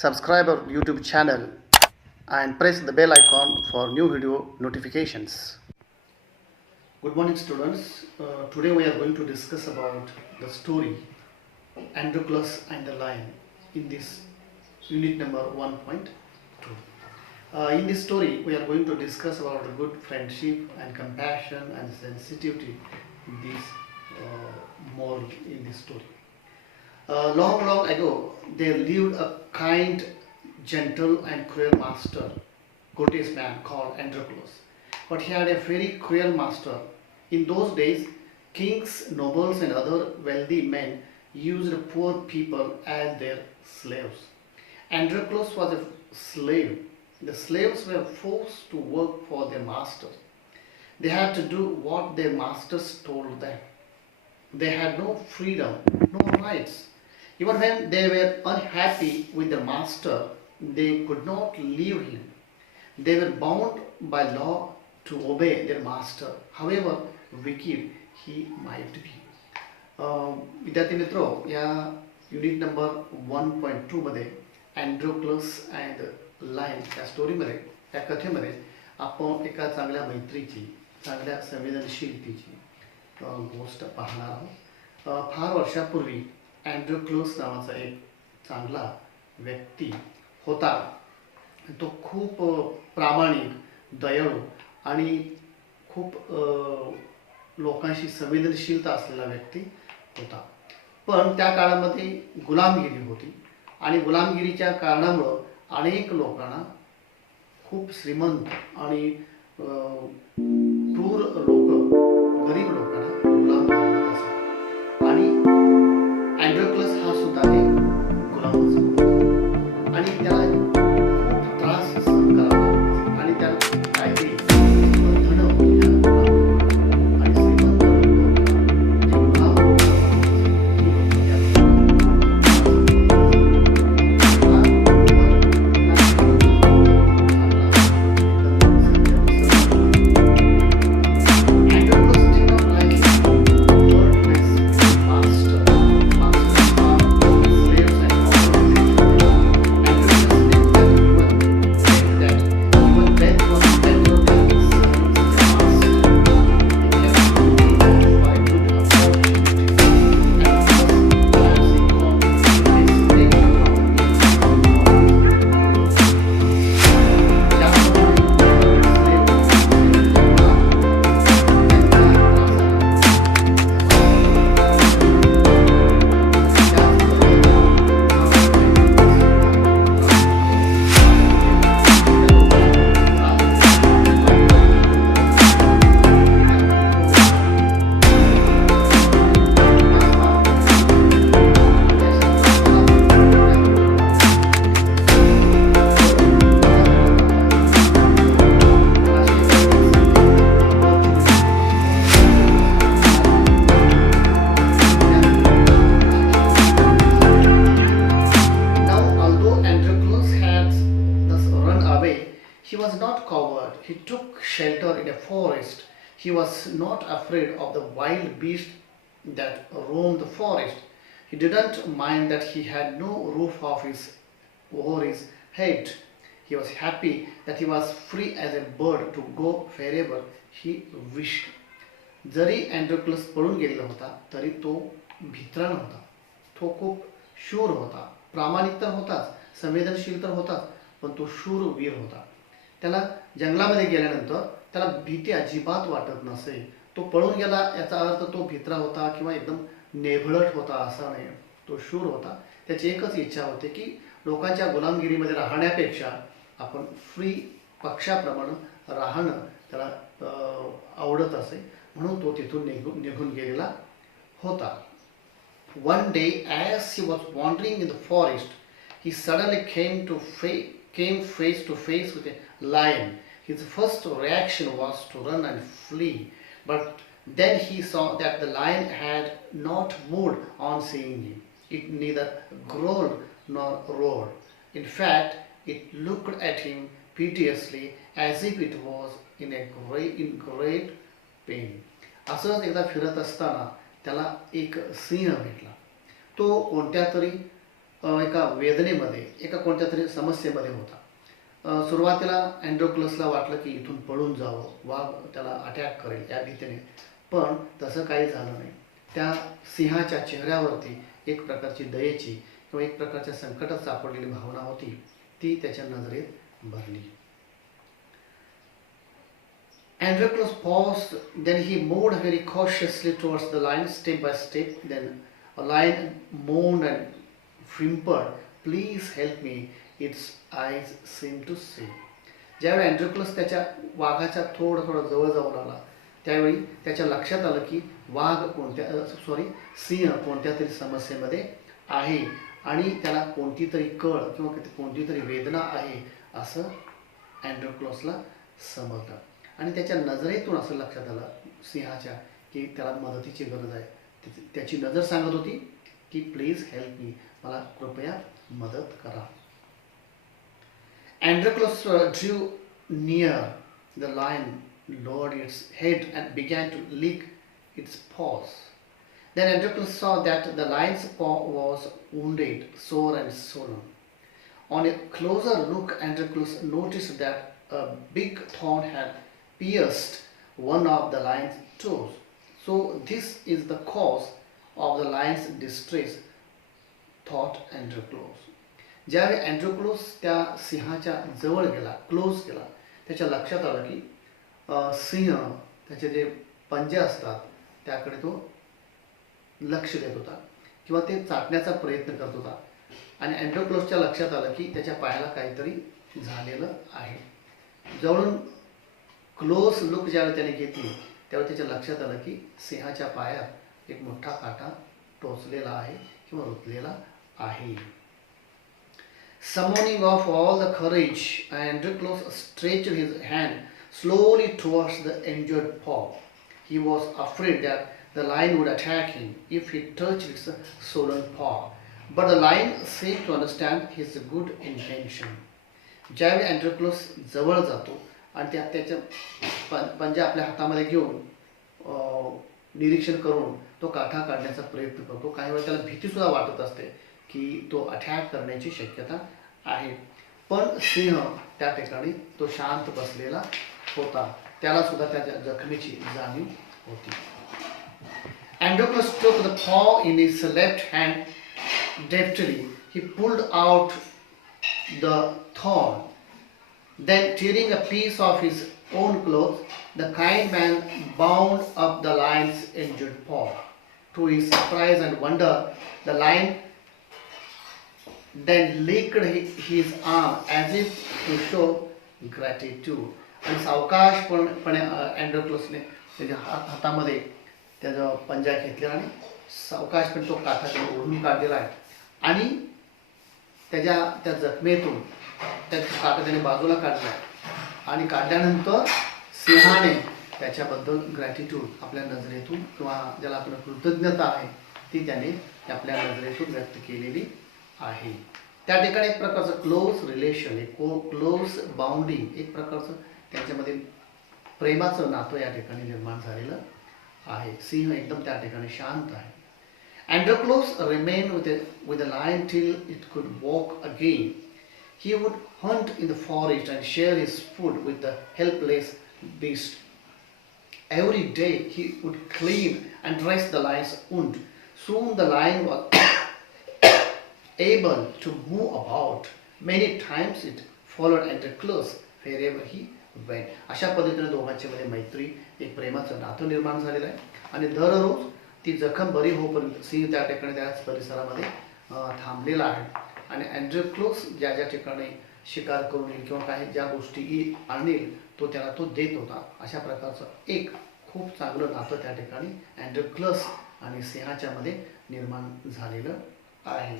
subscribe our YouTube channel and press the bell icon for new video notifications. Good morning students. Today we are going to discuss about the story Androcles and the Lion in this unit number 1.2. In this story we are going to discuss about the good friendship and compassion and sensitivity in this moral in this story. Long ago, there lived a kind, gentle, and cruel master, courteous man called Androcles. But he had a very cruel master. In those days, kings, nobles, and other wealthy men used poor people as their slaves. Androcles was a slave. The slaves were forced to work for their masters. They had to do what their masters told them. They had no freedom, no rights. Even when they were unhappy with their master, they could not leave him. They were bound by law to obey their master, however wicked he might be. विद्यार्थी मित्रों, या unit number 1.2 मध्ये अँड्रोक्लस and lion या स्टोरीमध्ये या कथेमध्ये आपण एका चांगल्या मैत्रीची, चांगल्या संवेदनशीलतेची गोष्ट पाहणार आहोत. फार वर्षापूर्वी अँड्रोक्लोस नावाचा एक चांगला व्यक्ती होता. तो खूप प्रामाणिक, दयाळू आणि खूप लोकांशी संवेदनशीलता असलेला व्यक्ती होता. पण त्या काळामध्ये गुलामगिरी होती आणि गुलामगिरीच्या कारणामुळे अनेक लोकांना, खूप श्रीमंत आणि क्रूर लोक गरीब लोकांना गुलाम बनवत असत. आणि अँड्रोक्लस हा सुद्धा एक गुलामच होता आणि त्याला खूप त्रास सहन करावा लागला आणि त्याला कायदे बंधनं होती त्या गुलामावर. आणि श्रीमंत लोक जे गुलाम he took shelter in a forest. He was not afraid of the wild beasts that roamed the forest. He didn't mind that he had no roof over his head. He was happy that he was free as a bird to go wherever he wished. जरी अँड्रोक्लस पळून गेलेला होता तरी तो भित्रा नव्हता. तो खूप शूर होता, प्रामाणिक तर होताच, संवेदनशील तर होताच, पण तो शूरवीर होता. त्याला जंगलामध्ये गेल्यानंतर त्याला भीती अजिबात वाटत नसे. तो पळून गेला याचा अर्थ तो भित्रा होता किंवा एकदम नेभळट होता असा नाही. तो शूर होता. त्याची एकच इच्छा होती की लोकांच्या गुलामगिरीमध्ये राहण्यापेक्षा आपण फ्री पक्षाप्रमाणे राहणं त्याला आवडत असे. म्हणून तो तिथून निघून गेलेला होता. One day as he was wandering in the forest, he suddenly came face to face with a lion. His first reaction was to run and flee, but then he saw that the lion had not moved on seeing him. It neither growled nor roared. In fact, it looked at him piteously as if it was in great pain. असंच एकदा फिरत असताना त्याला एक सिंह भेटला. तो कोणत्या तरी एका वेदनेमध्ये, एका कोणत्या तरी समस्येमध्ये होता. सुरुवातीला अँड्रोक्लसला वाटलं की इथून पळून जावं, वाघ त्याला अटॅक करेल या भीतीने, पण तसं काही झालं नाही. त्या सिंहाच्या चेहऱ्यावरती एक प्रकारची दयेची किंवा एक प्रकारच्या संकटात सापडलेली भावना होती, ती त्याच्या नजरेत भरली. Androcles paused, then he moved very cautiously towards the lion, step by step. Then a lion moaned and whimpered, "Please help me," its eyes seemed to say. ज्यावेळी अँड्रोक्लस त्याच्या वाघाच्या थोडं थोडं जवळ जाऊन आला, त्यावेळी त्याच्या लक्षात आलं की सिंह कोणत्या तरी समस्येमध्ये आहे आणि त्याला कोणती तरी कळ किंवा कोणती तरी वेदना आहे असं अँड्रोक्लसला समजलं. आणि त्याच्या नजरेतून असं लक्षात आलं सिंहाच्या की त्याला मदतीची गरज आहे. त्याची नजर सांगत होती की प्लीज हेल्प मी, मला कृपया मदत करा. Androcles drew near the lion, lowered its head and began to lick its paws. Then Androcles saw that the lion's paw was wounded, sore and swollen. On a closer look, Androcles noticed that a big thorn had pierced one of the lion's toes. So this is the cause of the lion's distress, thought Androcles. ज्यावेळी अँड्रोक्लोस त्या सिंहाच्या जवळ गेला, close गेला, त्याच्या लक्षात आलं की सिंह त्याचे जे पंजे असतात त्याकडे तो लक्ष देत होता किंवा ते चाटण्याचा प्रयत्न करत होता. आणि अँड्रोक्लोसच्या लक्षात आलं की त्याच्या पायाला काहीतरी झालेलं आहे. जवळून क्लोज लुक ज्यावेळी त्याने घेतली त्यावेळी त्याच्या लक्षात आलं की सिंहाच्या पायात एक मोठा काटा टोचलेला आहे किंवा रुतलेला आहे. Summoning of all the courage, Androcles stretched his hand slowly towards the injured paw. He was afraid that the lion would attack him if he touched its swollen paw, but the lion seemed to understand his good intention. ज्यावेळी अँड्रोक्लोस जवळ जातो आणि त्याच्या पंजा आपल्या हातामध्ये घेऊन निरीक्षण करून तो काठा काढण्याचा प्रयत्न करतो. काही वेळा त्याला भीतीसुद्धा वाटत असते की तो अटॅक करण्याची शक्यता आहे, पण सिंह त्या ठिकाणी तो शांत बसलेला होता, त्याला सुद्धा त्याच्या जखमेची जाणीव होती. Androcles took the paw in his left hand deftly. He pulled out the thorn. Then, tearing a piece of his own cloth, the kind man bound up the lion's injured paw. To his surprise and wonder, the lion then licked his arm as if to show gratitude. आणि सावकाशपणे अँड्रोक्लसने त्याच्या हातामध्ये त्याचा पंजा घेतलेला आणि सावकाशपणे तो काठा त्याने ओढून काढलेला आहे आणि त्या जखमेतून त्याचा काठा त्याने बाजूला काढला आहे आणि काढल्यानंतर सिंहाने त्याच्याबद्दल ग्रॅटिट्यूड आपल्या नजरेतून किंवा ज्याला आपण कृतज्ञता आहे ती त्याने आपल्या नजरेतून व्यक्त केलेली आहे. त्या ठिकाणी एक प्रकारचं क्लोज रिलेशन, एक क्लोज बाउंडिंग, एक प्रकारचं त्यांच्यामध्ये प्रेमाचं नातं या ठिकाणी निर्माण झालेलं आहे. सिंह एकदम त्या ठिकाणी शांत आहे. Androcles remained with the lion till it could walk again. He would hunt in the forest and share his food with the helpless beast. Every day he would clean and dress the lion's wound. Soon the lion was able to move about. Many times it followed Androcles wherever he went. अशा पद्धतीने दोघांच्या मध्ये मैत्री, एक प्रेमाचं नातं निर्माण झालेलं आहे आणि दररोज ती जखम बरी होईपर्यंत सिंह त्या ठिकाणी त्याच परिसरामध्ये थांबलेला आहे आणि अँड्रोक्लोस ज्या ज्या ठिकाणी शिकार करून येईल किंवा काही ज्या गोष्टी आणेल तो त्याला तो देत होता. अशा प्रकारचं एक खूप चांगलं नातं त्या ठिकाणी अँड्रोक्लस आणि सिंहाच्या मध्ये निर्माण झालेलं आहे.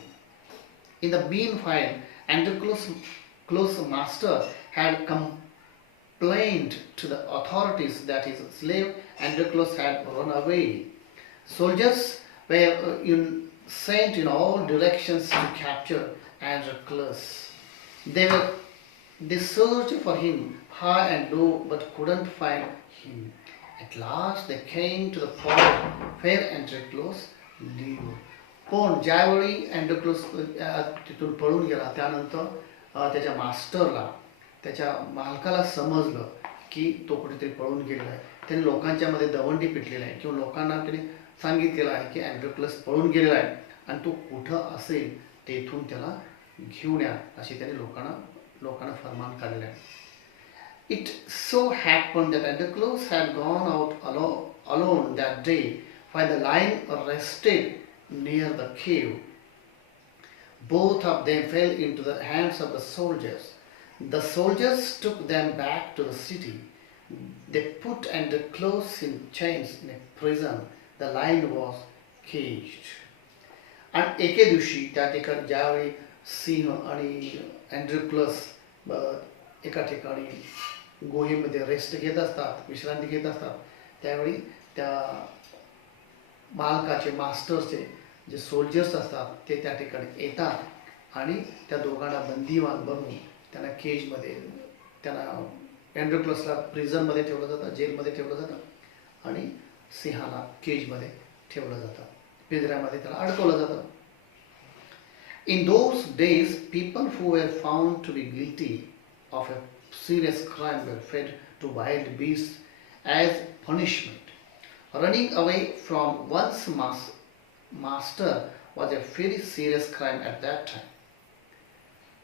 In the meanwhile, Androcles' master had complained to the authorities that his slave Androcles had run away. Soldiers were sent in all directions to capture Androcles. They searched for him high and low but couldn't find him. At last they came to the forest where Androcles lived. कोण ज्यावेळी अँड्रोक्लस तिथून पळून गेला त्यानंतर त्याच्या मास्टरला त्याच्या मालकाला समजलं की तो कुठेतरी पळून गेलेला आहे. त्याने लोकांच्या मध्ये दवंडी पिटलेला आहे किंवा लोकांना त्याने सांगितलेलं आहे की अँड्रोक्लस पळून गेलेला आहे आणि तो कुठं असेल तेथून त्याला घेऊन या अशी त्याने लोकांना फरमान काढलेलं आहे. It so happened that Androcles had gone out alone that day while the lion rested near the cave. Both of them fell into the hands of the soldiers. The soldiers took them back to the city. They put Androcles in chains in a prison. The lion was caged. आणि एके दिवशी त्या ठिकाणी ज्यावेळी सिंह आणि अँड्रोक्लस एका ठिकाणी गुहेमध्ये rest घेत असतात, विश्रांती घेत असतात, त्यावेळी त्या मालकाचे मास्टरचे जे सोल्जर्स असतात ते त्या ठिकाणी येतात आणि त्या दोघांना बंदीवान बनवून त्यांना केजमध्ये त्यांना अँड्रोक्लसला प्रिझनमध्ये ठेवलं जातं, जेलमध्ये ठेवलं जातं आणि सिंहाला केजमध्ये ठेवलं जातं, पिंजऱ्यामध्ये त्याला अडकवलं जातं. In those days, people who were found to be guilty of a serious crime were fed to wild beasts as punishment. Running away from one's master was a very serious crime at that time.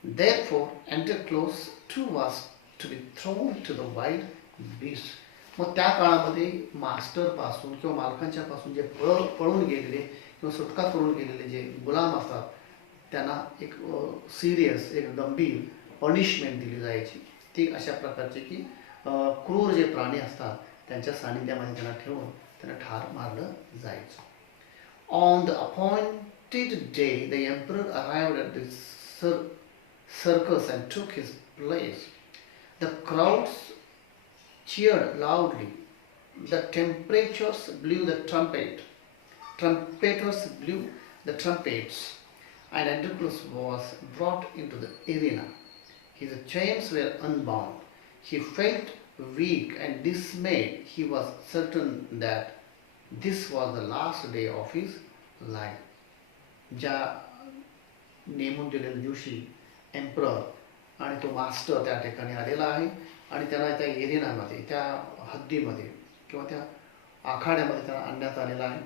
Therefore, Androcles too was to be thrown to the wild beasts. मग त्या काळामध्ये मास्टरपासून किंवा मालकांच्यापासून जे पळून गेलेले किंवा सुटका करून गेलेले जे गुलाम असतात त्यांना एक सिरियस एक गंभीर पनिशमेंट दिली जायची. ती अशा प्रकारची की क्रूर जे प्राणी असतात त्यांच्या सानिध्यामध्ये त्यांना ठेवून त्यांना ठार मारलं जायचं. On the appointed day, the emperor arrived at the circus and took his place. The crowds cheered loudly. The trumpeters blew the trumpets, and Androcles was brought into the arena. His chains were unbound. He felt weak and dismayed. He was certain that this was the last day of his life. ज्या नेमून दिलेल्या दिवशी emperor आणि तो master त्या ठिकाणी आलेला आहे आणि त्याला त्या एरिनामध्ये त्या हद्दीमध्ये किंवा त्या आखाड्यामध्ये त्याला आणण्यात आलेला आहे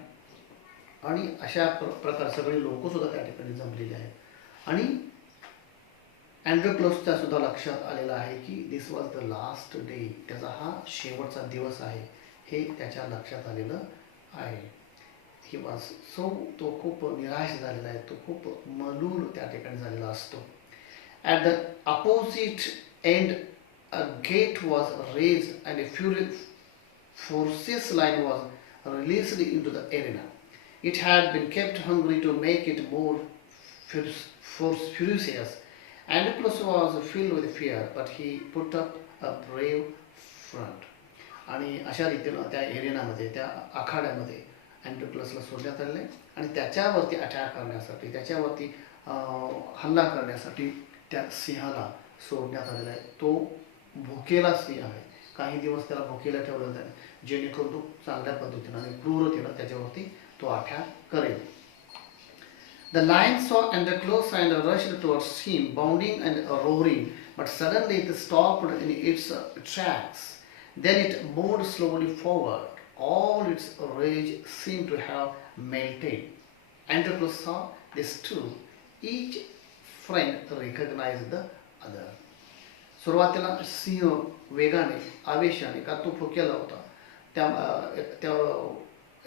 आणि अशा प्रकारे सगळे लोकसुद्धा त्या ठिकाणी जमलेले आहेत आणि अँड्रोक्लसच्या सुद्धा लक्षात आलेलं आहे की दिस वॉज द लास्ट डे. त्याचा हा शेवटचा दिवस आहे हे त्याच्या लक्षात आलेलं आहे. ही वॉज सो तो खूप निराश झालेला आहे, तो खूप मलूल त्या ठिकाणी झालेला असतो. At the opposite end a gate was raised and a furious lion was released into the arena. It had been kept hungry to make it more furious. Androcles was filled with fear, but he put up a brave front. आणि अशा रीतीनं त्या एरिनामध्ये त्या आखाड्यामध्ये अँड्रोक्लसला सोडण्यात आले आणि त्याच्यावरती attack करण्यासाठी त्याच्यावरती हल्ला करण्यासाठी त्या सिंहाला सोडण्यात आलेला आहे. तो भुकेला सिंह आहे. काही दिवस त्याला भुकेला ठेवलं जाईल जेणेकरून तो चांगल्या पद्धतीनं आणि क्रूरतेनं त्याच्यावरती तो अटॅक करेल. The lion saw Androcles and rushed towards him, bounding and roaring, but suddenly it stopped in its tracks. Then it moved slowly forward. All its rage seemed to have melted. Androcles saw this too. Each friend recognized the other. सुरुवातीला सिंह वेगाने आवेशाने का तो भुकेला होता त्या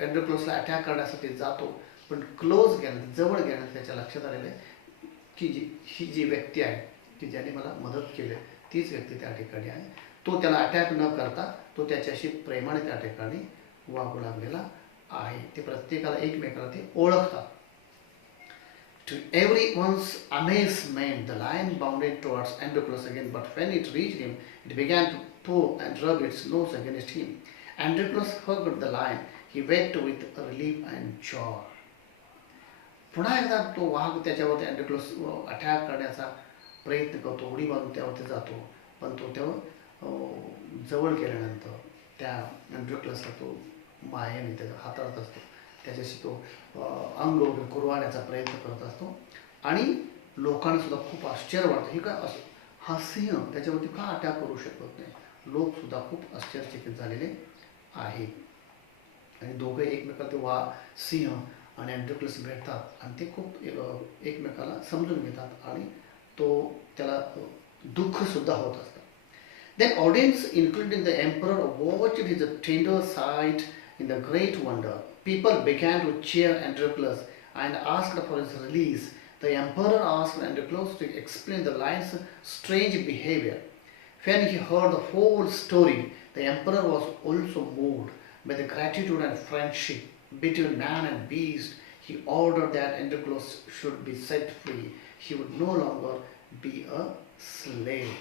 अँड्रोक्लसला attack करण्यासाठी जातो, पण close गेल्यानंतर जवळ गेल्यानंतर त्याच्या लक्षात आलेलं आहे की ही जी व्यक्ती आहे की ज्याने मला मदत केली तीच व्यक्ती त्या ठिकाणी आहे. तो त्याला अटॅक न करता तो त्याच्याशी प्रेमाने त्या ठिकाणी वागू लागलेला आहे. ते प्रत्येकाला एकमेकाला ते ओळखतात. To everyone's amazement, the lion bounded towards Androcles again, but when it reached him, it began to pull and rub its nose against him. Androcles hugged the lion. He wept with relief and joy. पुन्हा एकदा तो वाघ त्याच्यावरती अँड्रोक्लस attack करण्याचा प्रयत्न करतो, उडी मारून त्यावरती जातो, पण तो तेव्हा जवळ गेल्यानंतर त्या अँड्रोक्लसला तो मायेने त्याचा हाताळत असतो त्याच्याशी तो अंग वगैरे कुरवाड्याचा प्रयत्न करत असतो आणि लोकांना सुद्धा खूप आश्चर्य वाटतं, हे काय असं हा सिंह त्याच्यावरती का अटॅक करू शकत नाही. लोक सुद्धा खूप आश्चर्यचकित झालेले आहेत आणि दोघे एकमेकाला ते सिंह आणि अँड्रोक्लस भेटतात आणि ते खूप एकमेकाला समजून घेतात आणि तो त्याला दुःख सुद्धा होत असतं. Then audience, including the emperor, watched his tender sight in the great wonder. People began to cheer Androcles and asked for his release. The emperor asked Androcles to explain the lion's strange behavior. When he heard the whole story, the emperor was also moved by the gratitude and friendship between man and beast. He ordered that Androcles should be set free. He would no longer be a slave.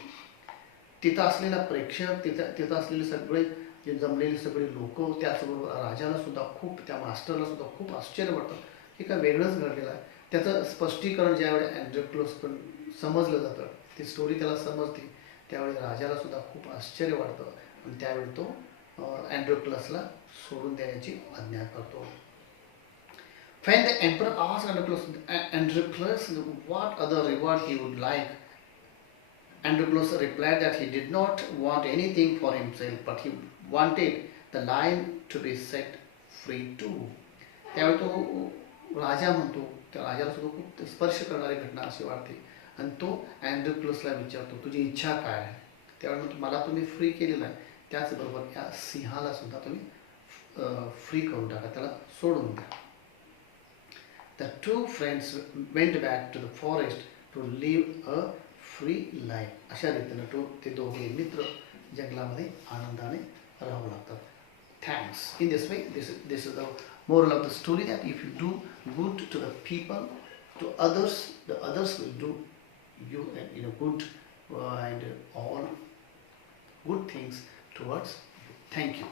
तिथं असलेला प्रेक्षक, तिथं असलेले सगळे जे जमलेले सगळे लोक, त्याचबरोबर राजाला सुद्धा खूप, त्या मास्टरला सुद्धा खूप आश्चर्य वाटतं, हे काय वेगळंच घडलेलं आहे. त्याचं स्पष्टीकरण ज्यावेळी अँड्रोक्लसकडून समजलं जातं, ती स्टोरी त्याला समजते, त्यावेळी राजाला सुद्धा खूप आश्चर्य वाटतं आणि त्यावेळी तो अँड्रोक्लसला सोडून देण्याची आज्ञा करतो. When the emperor asked Androcles what other reward he would like, Androcles replied that he did not want anything for himself, but he wanted the lion to be set free too. त्यावेळी तो राजा म्हणतो, त्या राजाला सुद्धा खूप स्पर्श करणारी घटना अशी वाटते आणि तो अँड्रोक्लसला विचारतो, तुझी इच्छा काय आहे. त्यावेळी म्हणतो, मला तुम्ही फ्री केलेलं आहे, त्याचबरोबर या सिंहाला सुद्धा तुम्ही फ्री करून टाका, त्याला सोडून द्या. The two friends went back to the forest to live a free life. अशा रीतीनं ते दोघे मित्र जंगलामध्ये आनंदाने राहू लागतात. Thanks. In this way, this is the moral of the story, that if you do good to the people, to others, the others will do you good and all good things towards you. Thank you.